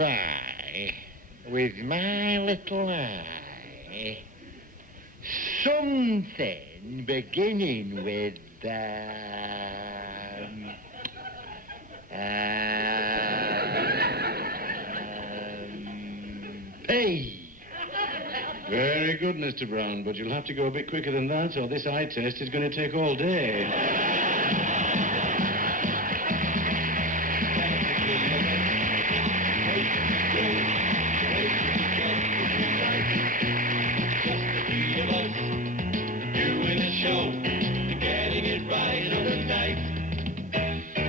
spy with my little eye something beginning with P. Very good, Mr. Brown, but you'll have to go a bit quicker than that, or this eye test is going to take all day.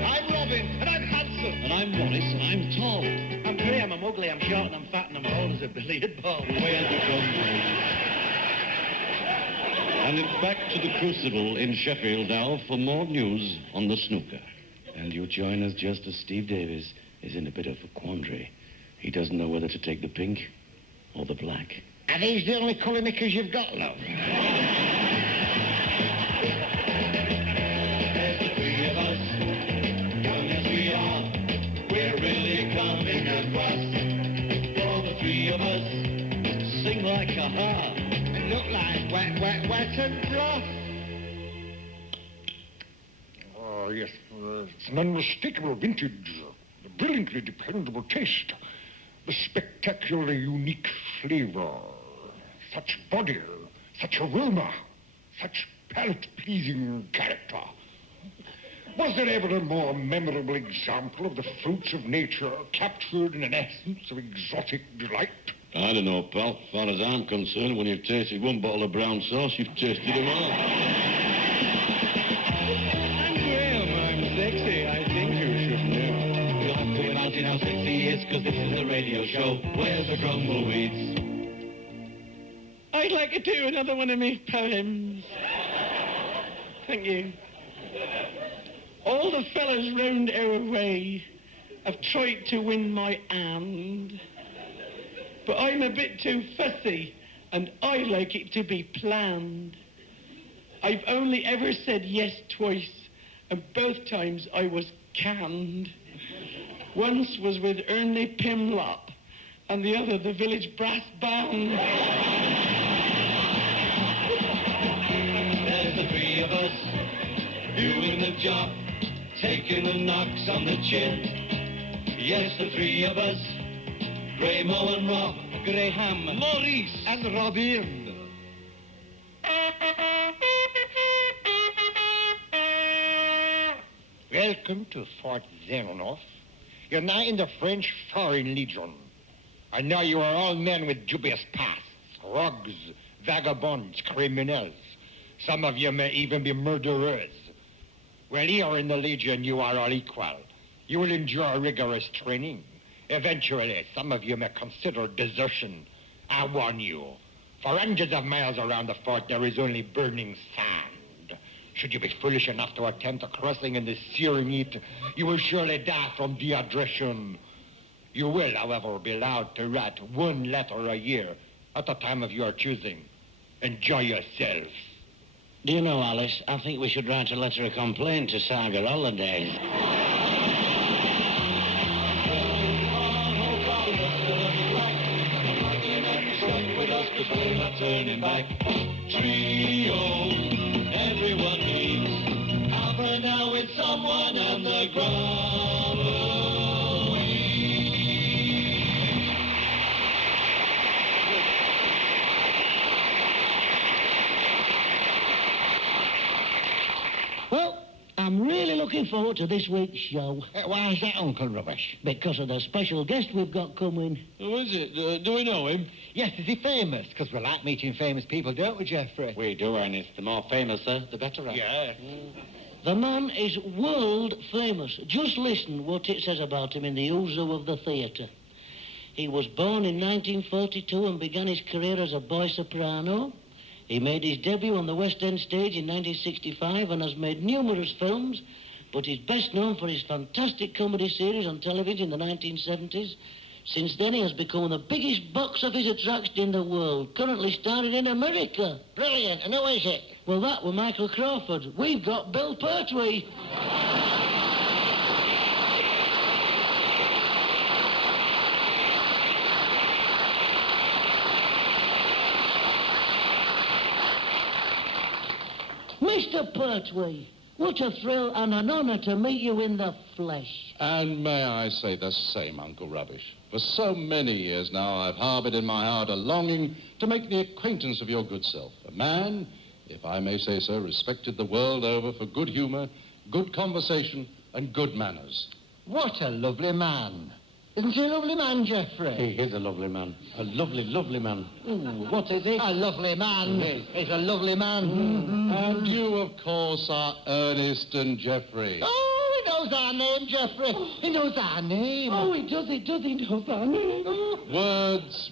I'm Robin, and I'm handsome. And I'm Maurice, and I'm tall. I'm Graham, I'm ugly, I'm short, and I'm fat, and I'm old as a billiard ball. And it's back to the Crucible in Sheffield now for more news on the snooker. And you join us just as Steve Davis is in a bit of a quandary. He doesn't know whether to take the pink or the black. Are these the only colour knickers you've got, love? There's the three of us, young as we are, we're really coming across. For the three of us, Sing like a heart. And look like wet and gloss. Oh, yes, it's an unmistakable vintage, a brilliantly dependable taste, the spectacularly unique flavor, such body, such aroma, such palate-pleasing character. Was there ever a more memorable example of the fruits of nature captured in an essence of exotic delight? I don't know, pal. As far as I'm concerned, when you've tasted one bottle of brown sauce, you've tasted them all. I'm Graham, I'm sexy, I think you should know. you'll have to imagine how sexy he is, because this is a radio show. Where's the Grumbleweeds? I'd like to do another one of my poems. Thank you. All the fellas round our way have tried to win my hand, but I'm a bit too fussy, and I like it to be planned. I've only ever said yes twice, and both times I was canned. Once was with Ernley Pimlop, and the other the village brass band. There's the three of us, doing the job, taking the knocks on the chin. Yes, the three of us, Graham and Rob, Graham, Maurice And Robin. Welcome to Fort Zenonoff. You're now in the French Foreign Legion. I know you are all men with dubious pasts, rogues, vagabonds, criminals. Some of you may even be murderers. Well, here in the Legion, you are all equal. You will endure rigorous training. Eventually, some of you may consider desertion. I warn you, for hundreds of miles around the fort, there is only burning sand. Should you be foolish enough to attempt a crossing in the searing heat, you will surely die from dehydration. You will, however, be allowed to write one letter a year at a time of your choosing. Enjoy yourselves. Do you know, Alice, I think we should write a letter of complaint to Saga Holidays. we're not turning back. Trio, everyone needs half an hour with someone on the Grumbleweeds. Well, I'm really looking forward to this week's show. Why is that, Uncle Rubbish? Because of the special guest we've got coming. Who is it? Do we know him? Yes, is he famous? Because we like meeting famous people, don't we, Geoffrey? We do, Ernest. The more famous, sir, the better. Yeah. The man is world famous. Just listen what it says about him in the ouzo of the theatre. He was born in 1942 and began his career as a boy soprano. He made his debut on the West End stage in 1965 and has made numerous films, but he's best known for his fantastic comedy series on television in the 1970s. Since then, he has become the biggest box office attraction in the world, currently starring in America. Brilliant. And who is it? Well, that was Michael Crawford. We've got Bill Pertwee. Mr. Pertwee, what a thrill and an honour to meet you in the flesh. And may I say the same, Uncle Rubbish. For so many years now, I've harboured in my heart a longing to make the acquaintance of your good self. A man, if I may say so, respected the world over for good humour, good conversation, and good manners. What a lovely man. Isn't he a lovely man, Geoffrey? He is a lovely man. A lovely, lovely man. Ooh, what is it? A lovely man. He's a lovely man. And you, of course, are Ernest and Geoffrey. Oh, he knows our name, Geoffrey. He knows our name. Oh, he does he knows our name.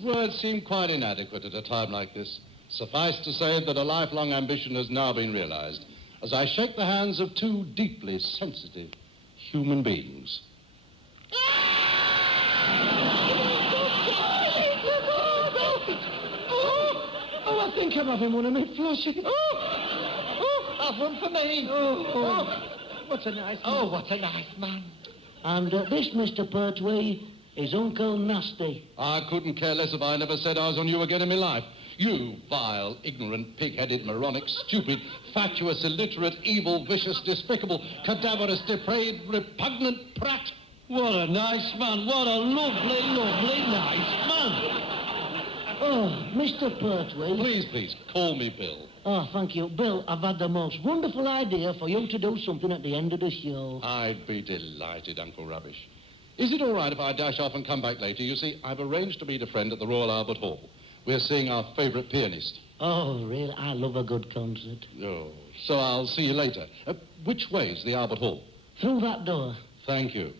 Words seem quite inadequate at a time like this. Suffice to say that a lifelong ambition has now been realized as I shake the hands of two deeply sensitive human beings. Oh, I think I'm having one of me flushes. Have one for me. What a nice man. Oh, what a nice man. And this, Mr. Pertwee, is Uncle Nasty. I couldn't care less if I never set eyes on you again in my life. You vile, ignorant, pig-headed, moronic, stupid, fatuous, illiterate, evil, vicious, despicable, cadaverous, depraved, repugnant prat. What a nice man. What a lovely, lovely, nice man. Oh, Mr. Pertwee. Please, call me Bill. Oh, thank you. Bill, I've had the most wonderful idea for you to do something at the end of the show. I'd be delighted, Uncle Rubbish. Is it all right if I dash off and come back later? You see, I've arranged to meet a friend at the Royal Albert Hall. We're seeing our favourite pianist. Oh, really? I love a good concert. Oh, so I'll see you later. Which way's the Albert Hall? Through that door. Thank you.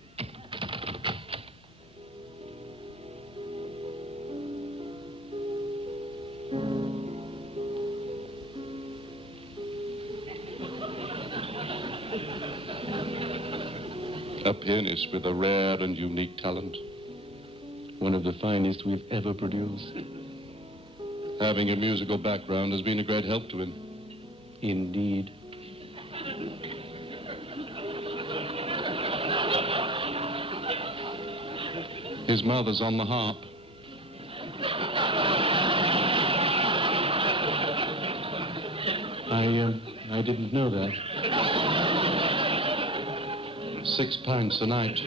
A pianist with a rare and unique talent. One of the finest we've ever produced. Having a musical background has been a great help to him. Indeed. His mother's on the harp. I didn't know that. 6 pints a night.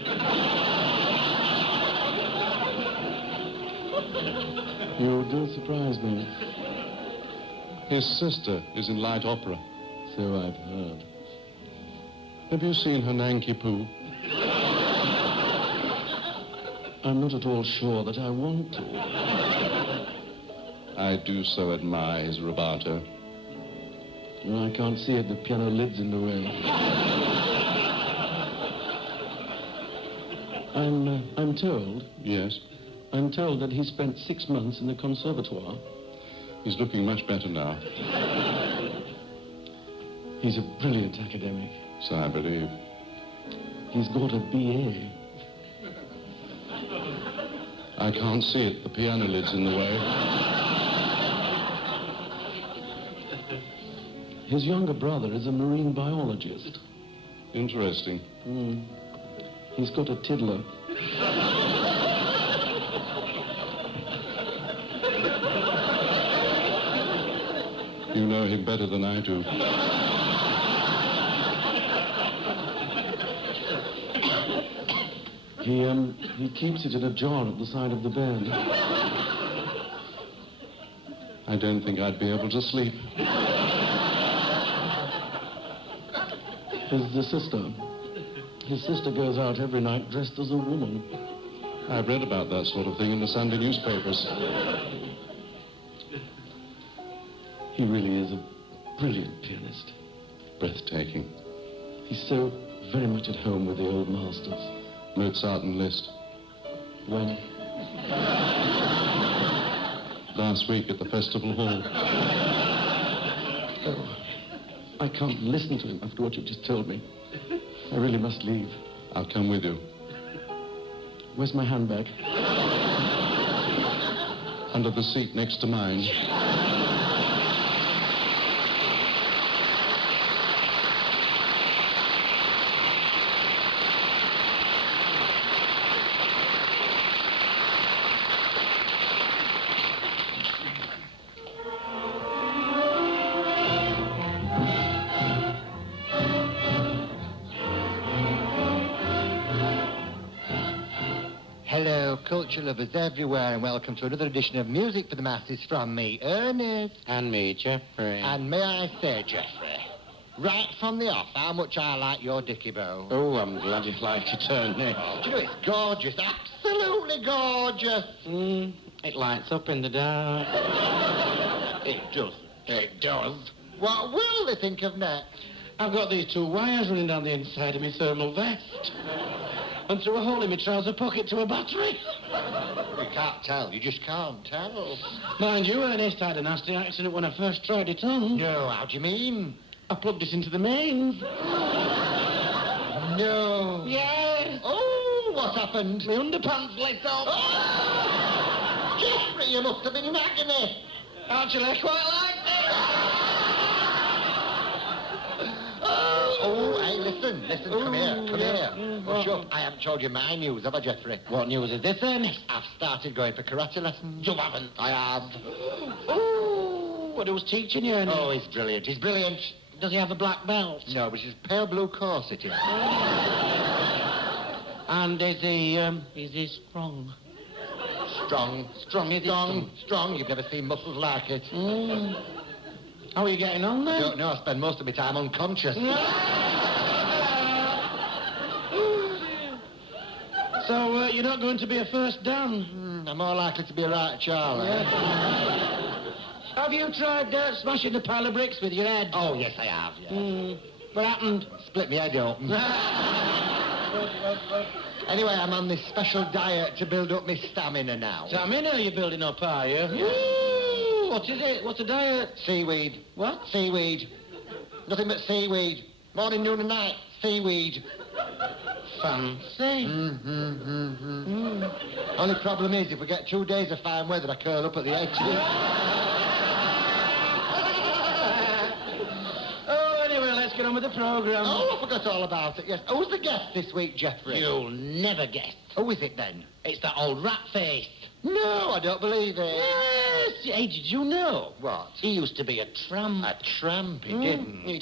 You do surprise me. His sister is in light opera. So I've heard. Have you seen her Nanky Poo? I'm not at all sure that I want to. I do so admire his rubato. Well, I can't see it. The piano lid's in the way. I'm told. Yes? I'm told that he spent 6 months in the conservatoire. He's looking much better now. He's a brilliant academic. So I believe. He's got a BA. I can't see it. The piano lid's in the way. His younger brother is a marine biologist. Interesting. He's got a tiddler. You know him better than I do. He keeps it in a jar at the side of the bed. I don't think I'd be able to sleep. His sister goes out every night dressed as a woman. I've read about that sort of thing in the Sunday newspapers. He really is a brilliant pianist. Breathtaking. He's so very much at home with the old masters. Mozart and Liszt. When? Last week at the festival hall. Oh, I can't listen to him after what you've just told me. I really must leave. I'll come with you. Where's my handbag? Under the seat next to mine. Hello, culture lovers everywhere, and welcome to another edition of Music for the Masses from me, Ernest. And me, Geoffrey. And may I say, Geoffrey, right from the off, how much I like your dicky bow. Oh, I'm glad you like it, Ernest. Do you know, it's gorgeous, absolutely gorgeous. It lights up in the dark. It does. It does. What will they think of next? I've got these 2 wires running down the inside of my thermal vest. And through a hole in my trouser pocket to a battery. You can't tell. You just can't tell. Mind you, Ernest, I had a nasty accident when I first tried it on. No, how do you mean? I plugged it into the mains. No. Yes. Oh, what happened? My underpants lit up. Oh! Geoffrey, you must have been in agony. Actually, I quite liked it. Oh, hey, listen, come here. Hush up. I haven't told you my news, have I, Geoffrey? What news is this, then? I've started going for karate lessons. You haven't. I have. Oh, what who's teaching you, Ernest? Oh, he's brilliant. He's brilliant. Does he have a black belt? No, but he's pale blue corset here. And is he strong? Strong. Strong, is he Strong. You've never seen muscles like it. How are you getting on, I then? don't know. I spend most of my time unconscious. So, you're not going to be a first Dan? I'm more likely to be a right Charlie. Have you tried smashing the pile of bricks with your head? Oh, yes, I have, yeah. What happened? Split my head open. Anyway, I'm on this special diet to build up my stamina now. Stamina you're building up, are you? Ooh, what is it? What's a diet? Seaweed. What? Seaweed. Nothing but seaweed. Morning, noon and night. Seaweed. Fancy. Only problem is, if we get 2 days of fine weather, I curl up at the edge. Oh, anyway, let's get on with the programme. Oh, I forgot all about it, yes. Who's the guest this week, Geoffrey? You'll never guess. Who is it, then? It's that old rat face. No, I don't believe it. Yes. Hey, did you know? What? He used to be a tramp. A tramp, he didn't. He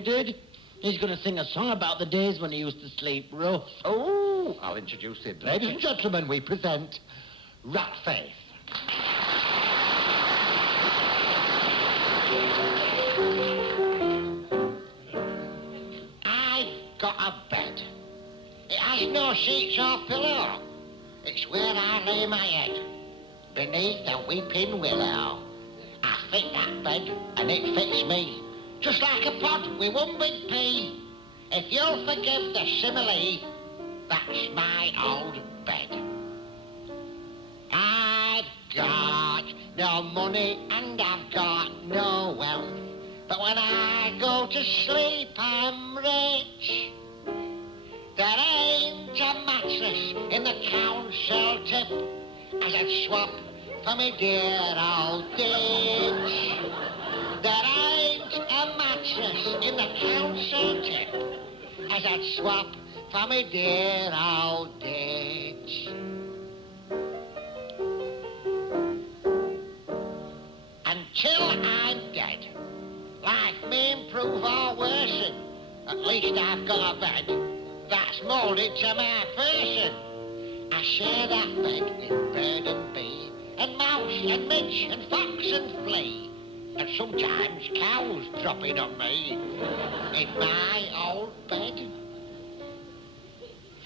did. He's going to sing a song about the days when he used to sleep rough. Oh, I'll introduce him. Ladies and gentlemen, we present Ratface. I've got a bed. It has no sheets or pillow. It's where I lay my head, beneath a weeping willow. I fit that bed, and it fits me, just like a pod with one big P. If you'll forgive the simile, that's my old bed. I've got no money and I've got no wealth, but when I go to sleep I'm rich. There ain't a mattress in the council tip as I'd swap for me dear old ditch. There ain't a mattress in the council tip as I'd swap for me dear old ditch. Until I'm dead, life may improve or worsen, at least I've got a bed that's moulded to my person. I share that bed with bird and bee, and mouse and midge and fox and flea, and sometimes cows dropping on me in my old bed.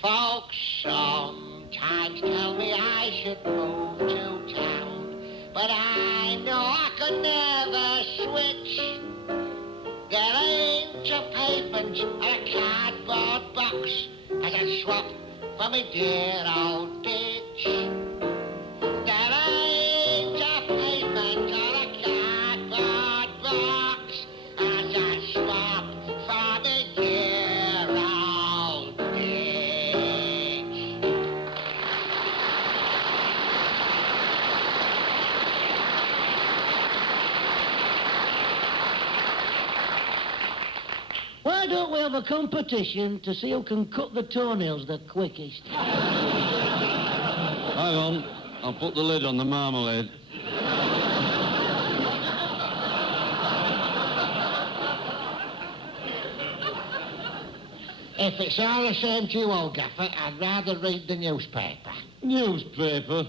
Folks sometimes tell me I should move to town, but I know I could never switch. There ain't a pavement or a cardboard box as I'd swap for me dear old ditch. There ain't a pavement or a cardboard box as I'd swap for me dear old ditch. Why don't we have a competition to see who can cut the toenails the quickest? Hang on. I'll put the lid on the marmalade. If it's all the same to you, old gaffer, I'd rather read the newspaper. Newspaper?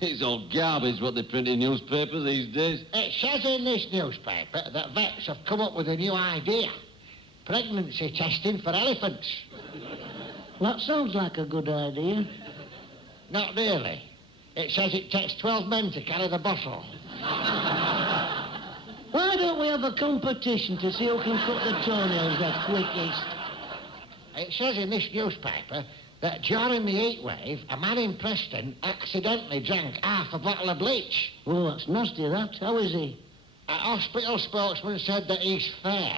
It's all garbage what they print in newspapers these days. It says in this newspaper that vets have come up with a new idea. Pregnancy testing for elephants. That sounds like a good idea. Not really. It says it takes 12 men to carry the bottle. Why don't we have a competition to see who can cut the toenails the quickest? It says in this newspaper that during the heat wave, a man in Preston accidentally drank half a bottle of bleach. Oh, that's nasty, that. How is he? A hospital spokesman said that he's fair.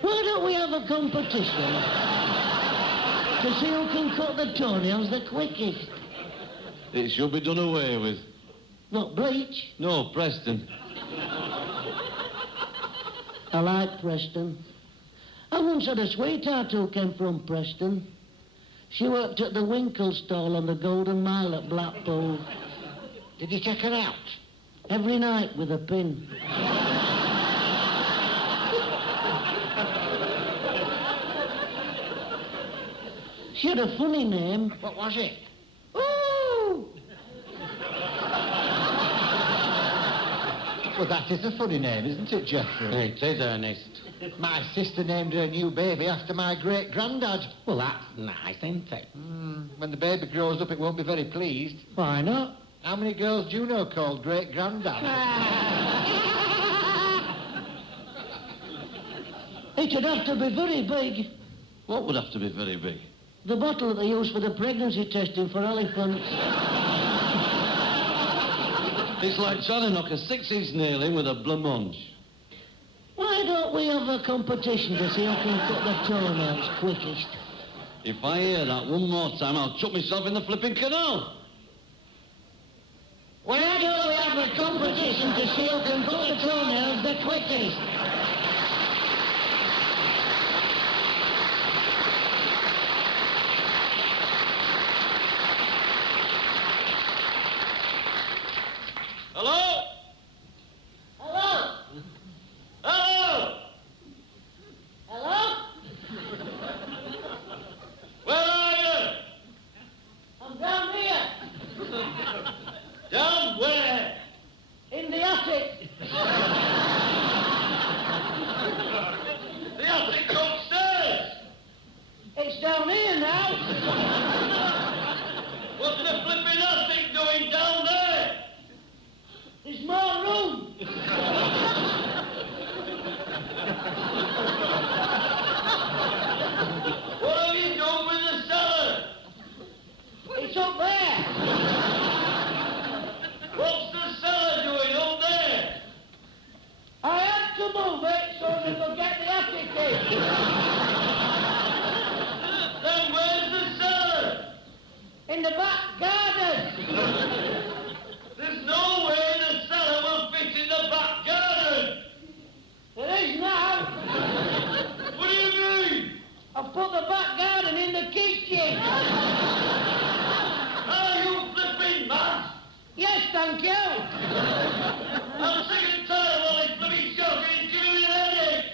Why don't we have a competition to see who can cut the toenails the quickest? It should be done away with. What, bleach? No, Preston. I like Preston. I once had a sweetheart who came from Preston. She worked at the Winkle stall on the Golden Mile at Blackpool. Did you take her out? Every night with a pin. She had a funny name. What was it? Ooh! Well, that is a funny name, isn't it, Geoffrey? It is, Ernest. My sister named her new baby after my great-granddad. Well, that's nice, isn't it? When the baby grows up, it won't be very pleased. Why not? How many girls do you know called great-granddad? It'd have to be very big. What would have to be very big? The bottle that they use for the pregnancy testing for elephants. It's like trying to knock a 6-inch nail in with a blancmange. Why don't we have a competition to see who can cut the toenails quickest? If I hear that one more time, I'll chuck myself in the flipping canal. Why don't we have a competition to see who can cut the toenails the quickest? Hello? Hello? Hello? Hello? Where are you? I'm down here. Down where? In the attic. The attic upstairs. It's down here now. What's the flipping attic doing down there? There's more room. What have you done with the cellar? It's up there. What's the cellar doing up there? I had to move it so we could get the attic in. Then where's the cellar? In the back garden. There's no way the cellar will fit in the back garden. There is now. What do you mean? I've put the back garden in the kitchen. Are you flipping mad? Yes, thank you. I'm sick and tired of all this flipping shouting. It's giving me an headache.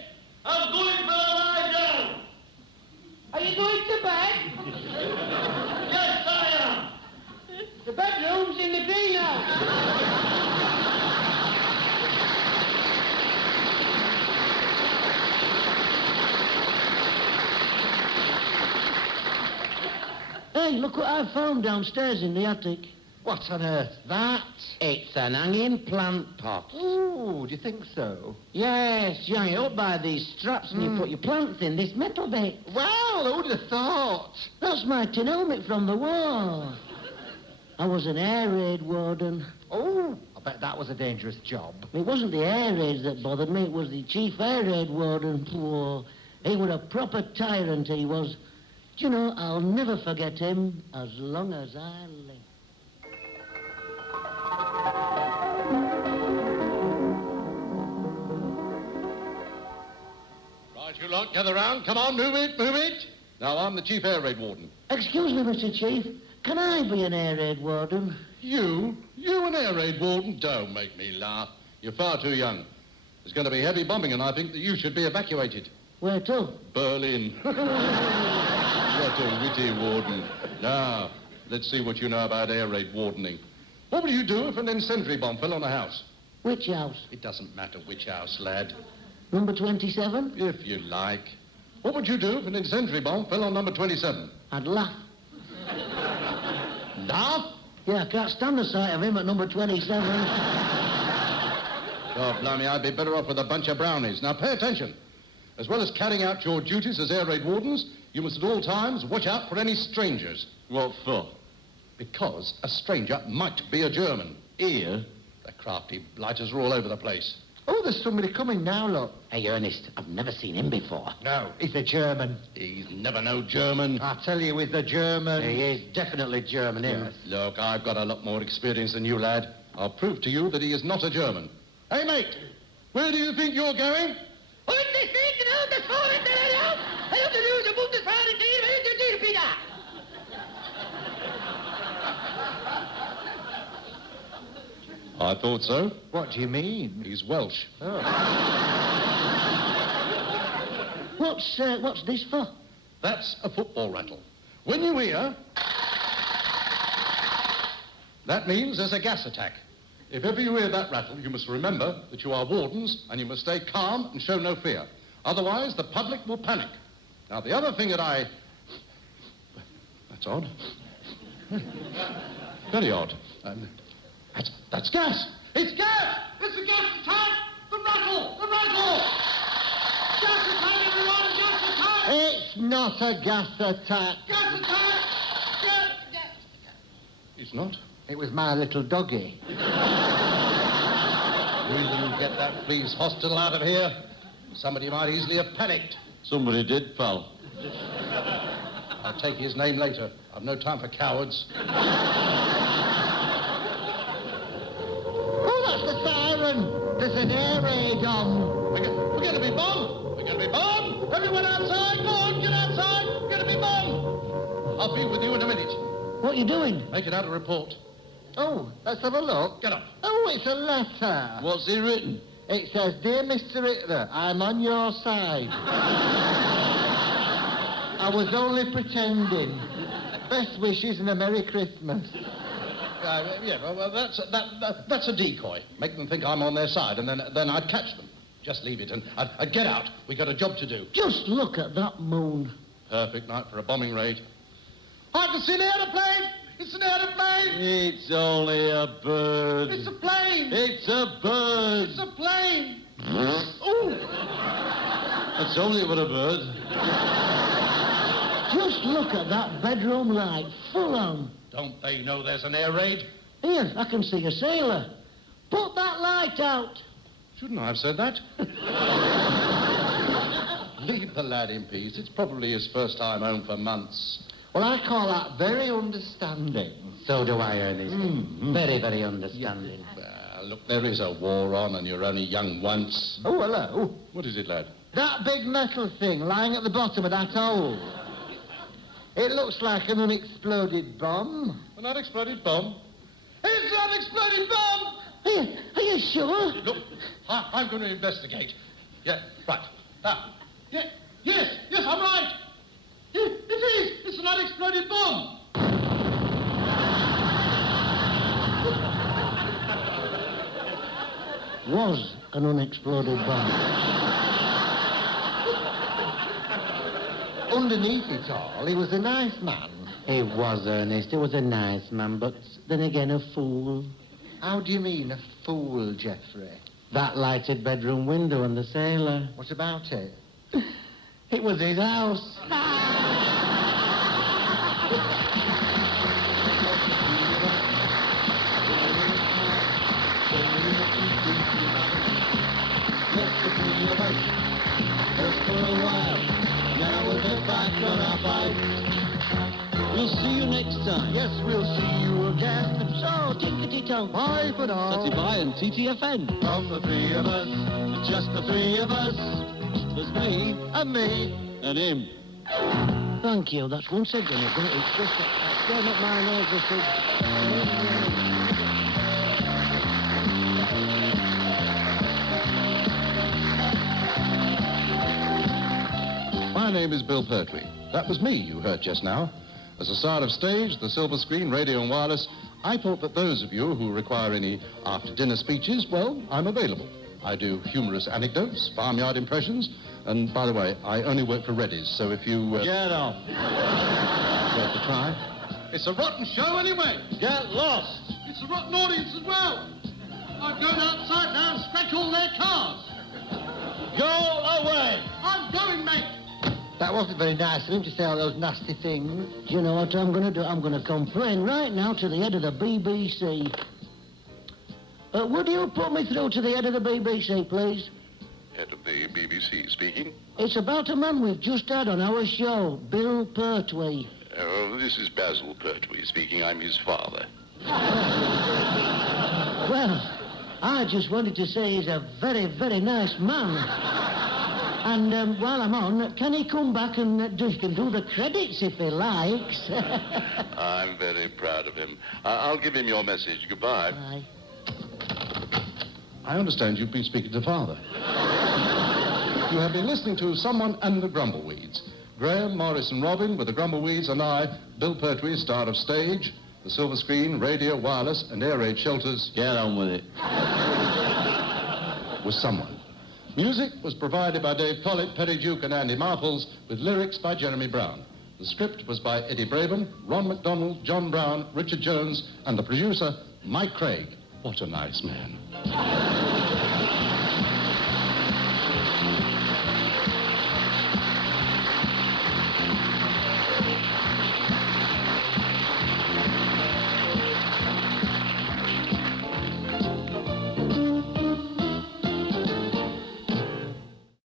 I'm going for a lie down. Are you going to bed? Yes, I am. The bedroom's in the greenhouse. Hey, look what I found downstairs in the attic. What on earth, that? It's an hanging plant pot. Ooh, do you think so? Yes, you hang it up by these straps and you put your plants in this metal bit. Well, who'd have thought? That's my tin helmet from the war. I was an air raid warden. Oh, I bet that was a dangerous job. It wasn't the air raids that bothered me, it was the chief air raid warden. Poor. He was a proper tyrant, he was. Do you know, I'll never forget him as long as I live. Right, you lot, gather round. Come on, move it, move it. Now, I'm the chief air raid warden. Excuse me, Mr. Chief. Can I be an air raid warden? You? You an air raid warden? Don't make me laugh. You're far too young. There's going to be heavy bombing, and I think that you should be evacuated. Where to? Berlin. What a witty warden. Now, let's see what you know about air raid wardening. What would you do if an incendiary bomb fell on a house? Which house? It doesn't matter which house, lad. Number 27? If you like. What would you do if an incendiary bomb fell on number 27? I'd laugh. Laugh? Yeah, I can't stand the sight of him at number 27. Oh, blimey, I'd be better off with a bunch of brownies. Now, pay attention. As well as carrying out your duties as air raid wardens, you must at all times watch out for any strangers. What for? Because a stranger might be a German. Here? The crafty blighters are all over the place. Oh, there's somebody coming now, look. Hey, Ernest, I've never seen him before. No, he's a German. He's never no German. I tell you, he's a German. He is definitely German, him. Yes. Look, I've got a lot more experience than you, lad. I'll prove to you that he is not a German. Hey, mate, where do you think you're going? I thought so. What do you mean? He's Welsh. Oh. What's this for? That's a football rattle. When you hear, that means there's a gas attack. If ever you hear that rattle, you must remember that you are wardens and you must stay calm and show no fear. Otherwise, the public will panic. Now, the other thing that That's odd. Very odd. That's gas! It's gas! It's the gas attack! The rattle! The rattle! Gas attack, everyone! Gas attack! It's not a gas attack. Gas attack! Gas! It's not? It was my little doggy. Will you get that flea's hospital out of here? Somebody might easily have panicked. Somebody did, pal. I'll take his name later. I've no time for cowards. Oh, that's the siren. There's an air raid on. We're going to be bombed. We're going to be bombed. Everyone outside. Go on, get outside. We're going to be bombed. I'll be with you in a minute. What are you doing? Make it out a report. Oh, let's have a look. Get up. Oh, it's a letter. What's he written? It says, Dear Mr. Hitler, I'm on your side. I was only pretending. Best wishes and a Merry Christmas. That's a decoy. Make them think I'm on their side, and then I'd catch them. Just leave it, and I'd get out. We got a job to do. Just look at that moon. Perfect night for a bombing raid. I can see an aeroplane! It's an aeroplane! It's only a bird. It's a plane! It's a bird. It's a plane! Ooh! That's only but a bird. Just look at that bedroom light, full on. Don't they know there's an air raid? Here, I can see a sailor. Put that light out. Shouldn't I have said that? Leave the lad in peace. It's probably his first time home for months. Well, I call that very understanding. So do I, Ernest. Very, very understanding. Look, there is a war on, and you're only young once. Oh, hello. What is it, lad? That big metal thing lying at the bottom of that hole. It looks like an unexploded bomb. An unexploded bomb? It's an unexploded bomb! Are you sure? Look, I'm going to investigate. Yeah, right. Now, yes, I'm right. It is. It's an unexploded bomb. Was an unexploded bomb. Underneath it all, he was a nice man. He was, Ernest. He was a nice man, but then again a fool. How do you mean, a fool, Geoffrey? That lighted bedroom window and the sailor. What about it? It was his house. Just for a while, now we'll get back on our fight. We'll see you next time. Yes, we'll see you again. So, tinkety-tonk. Bye for now. Tatty Bye and TTFN. From the three of us, just the three of us, There's me and me. and him. Thank you. That's one again, isn't it? It's just that not my nose, this is. My name is Bill Pertwee. That was me you heard just now. As a star of stage, the silver screen, radio and wireless, I thought that those of you who require any after-dinner speeches, well, I'm available. I do humorous anecdotes, farmyard impressions, and by the way, I only work for Reddy's, so if you... Get off. Worth a try. It's a rotten show anyway. Get lost. It's a rotten audience as well. I'm going outside now and scratch all their cars. Go away. I'm going, mate. That wasn't very nice of him to say all those nasty things. Do you know what I'm going to do? I'm going to complain right now to the head of the BBC. Would you put me through to the head of the BBC, please? Head of the BBC speaking. It's about a man we've just had on our show, Bill Pertwee. Oh, this is Basil Pertwee speaking. I'm his father. Well, I just wanted to say he's a very, very nice man. And while I'm on, can he come back and he can do the credits if he likes? I'm very proud of him. I'll give him your message. Goodbye. Bye. I understand you've been speaking to Father. You have been listening to Someone and the Grumbleweeds. Graham, Maurice and Robin with the Grumbleweeds, and I, Bill Pertwee, star of stage, the silver screen, radio, wireless, and air raid shelters. Get on with it. Was Someone. Music was provided by Dave Collett, Perry Duke, and Andy Marples, with lyrics by Jeremy Brown. The script was by Eddie BRABEN, Ron MacDonald, John Brown, Richard Jones, and the producer, Mike Craig. What a nice man.